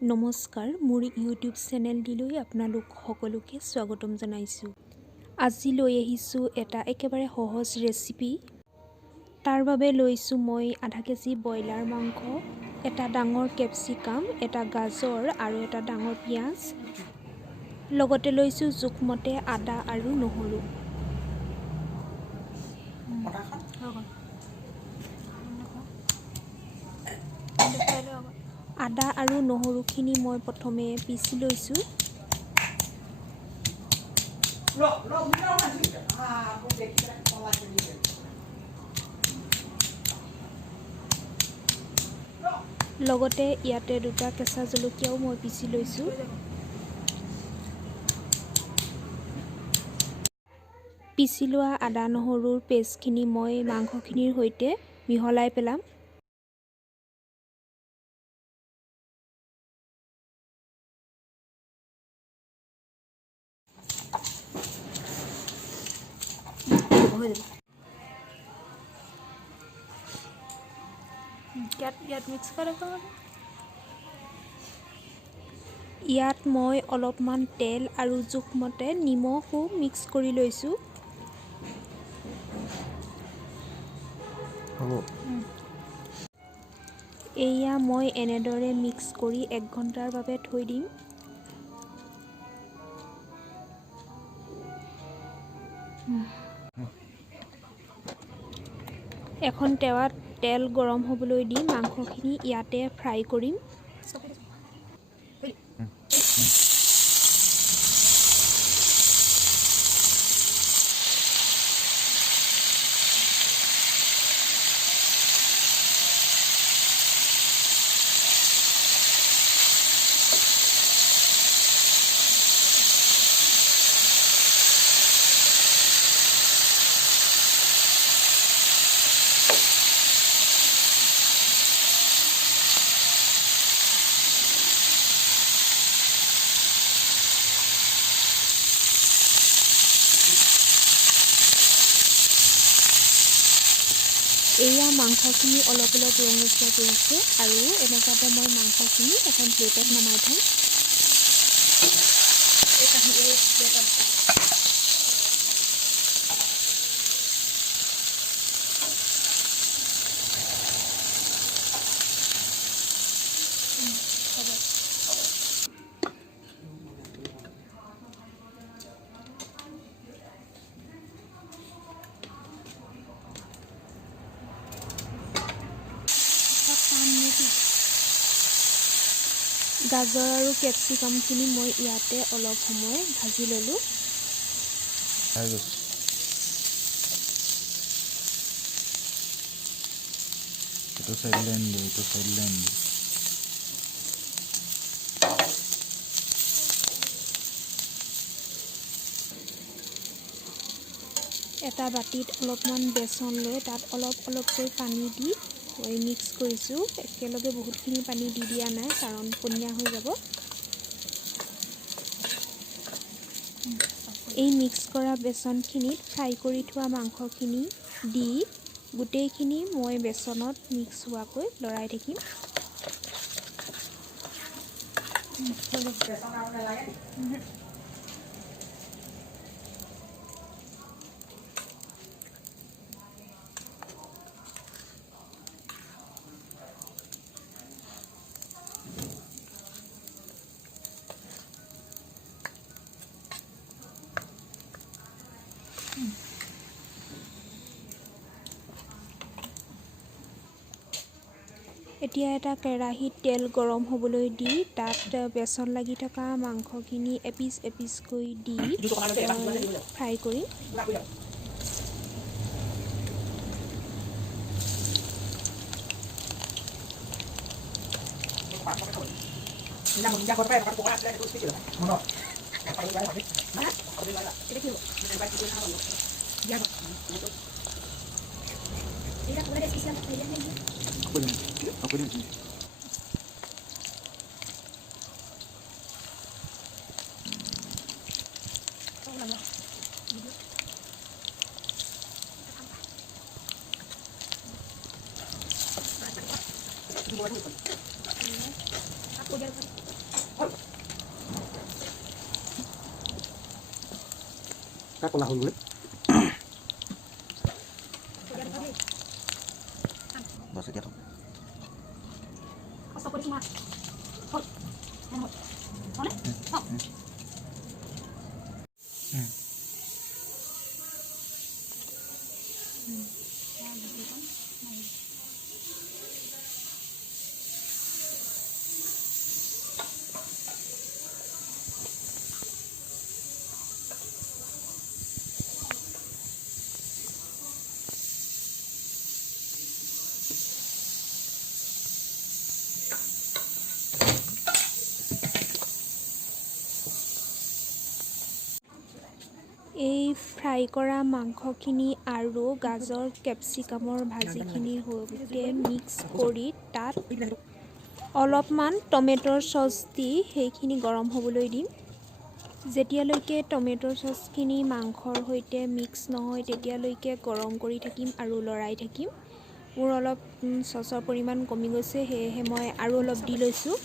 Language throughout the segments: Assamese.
নমস্কাৰ, মোৰ ইউটিউব চেনেলটিলৈ আপোনালোক সকলোকে স্বাগতম জনাইছোঁ। আজি লৈ আহিছোঁ এটা একেবাৰে সহজ ৰেচিপি। তাৰ বাবে লৈছোঁ মই আধা কেজি ব্ৰইলাৰ মাংস, এটা ডাঙৰ কেপচিকাম, এটা গাজৰ আৰু এটা ডাঙৰ পিঁয়াজ। লগতে লৈছোঁ জোখমতে আদা আৰু নহৰু। আদা আৰু নহৰুখিনি মই প্ৰথমে পিচি লৈছোঁ। লগতে ইয়াতে দুটা কেঁচা জলকীয়াও মই পিচি লৈছোঁ। পিচি লোৱা আদা নহৰুৰ পেষ্টখিনি মই মাংসখিনিৰ সৈতে মিহলাই পেলাম। ইয়াত মই অলপমান তেল আৰু জোখমতে নিমখো মিক্স কৰি লৈছোঁ। এয়া মই এনেদৰে মিক্স কৰি 1 ঘণ্টাৰ বাবে থৈ দিম। এখন টেৱাত তেল গৰম হ'বলৈ দি মাংসখিনি ইয়াতে ফ্ৰাই কৰিম। এয়া মাংসখিনি অলপ ৰঙচুৱা কৰিছে আৰু এনেকুৱাতে মই মাংসখিনি এখন প্লেটত নমাই থ'ম। গাজৰ আৰু কেপচিকামখিনি মই ইয়াতে অলপ সময় ভাজি ল'লোঁ। এটা বাটিত অলপমান বেচন লৈ তাত অলপকৈ পানী দি মই মিক্স কৰিছোঁ। একেলগে বহুতখিনি পানী দি দিয়া নাই কাৰণ পনীয়া হৈ যাব। এই মিক্স কৰা বেচনখিনিত ফ্ৰাই কৰি থোৱা মাংসখিনি দি গোটেইখিনি মই বেচনত মিক্স হোৱাকৈ লৰাই থাকিম। এতিয়া এটা কেৰাহীত তেল গৰম হ'বলৈ দি তাত বেচন লাগি থকা মাংসখিনি এপিচকৈ দি ফ্ৰাই কৰিম। Các con là hùng đấy. Nó sẽ tiếp tục. এই ফ্ৰাই কৰা মাংসখিনি আৰু গাজৰ কেপচিকামৰ ভাজিখিনিৰ সৈতে মিক্স কৰি তাত অলপমান টমেট'ৰ চচ দি সেইখিনি গৰম হ'বলৈ দিম। যেতিয়ালৈকে টমেট'ৰ চচখিনি মাংসৰ সৈতে মিক্স নহয় তেতিয়ালৈকে গৰম কৰি থাকিম আৰু লৰাই থাকিম। মোৰ অলপ চচৰ পৰিমাণ কমি গৈছে, সেয়েহে মই আৰু অলপ দি লৈছোঁ।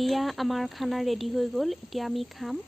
এয়া আমাৰ খানা ৰেডি হৈ গ'ল, এতিয়া আমি খাম।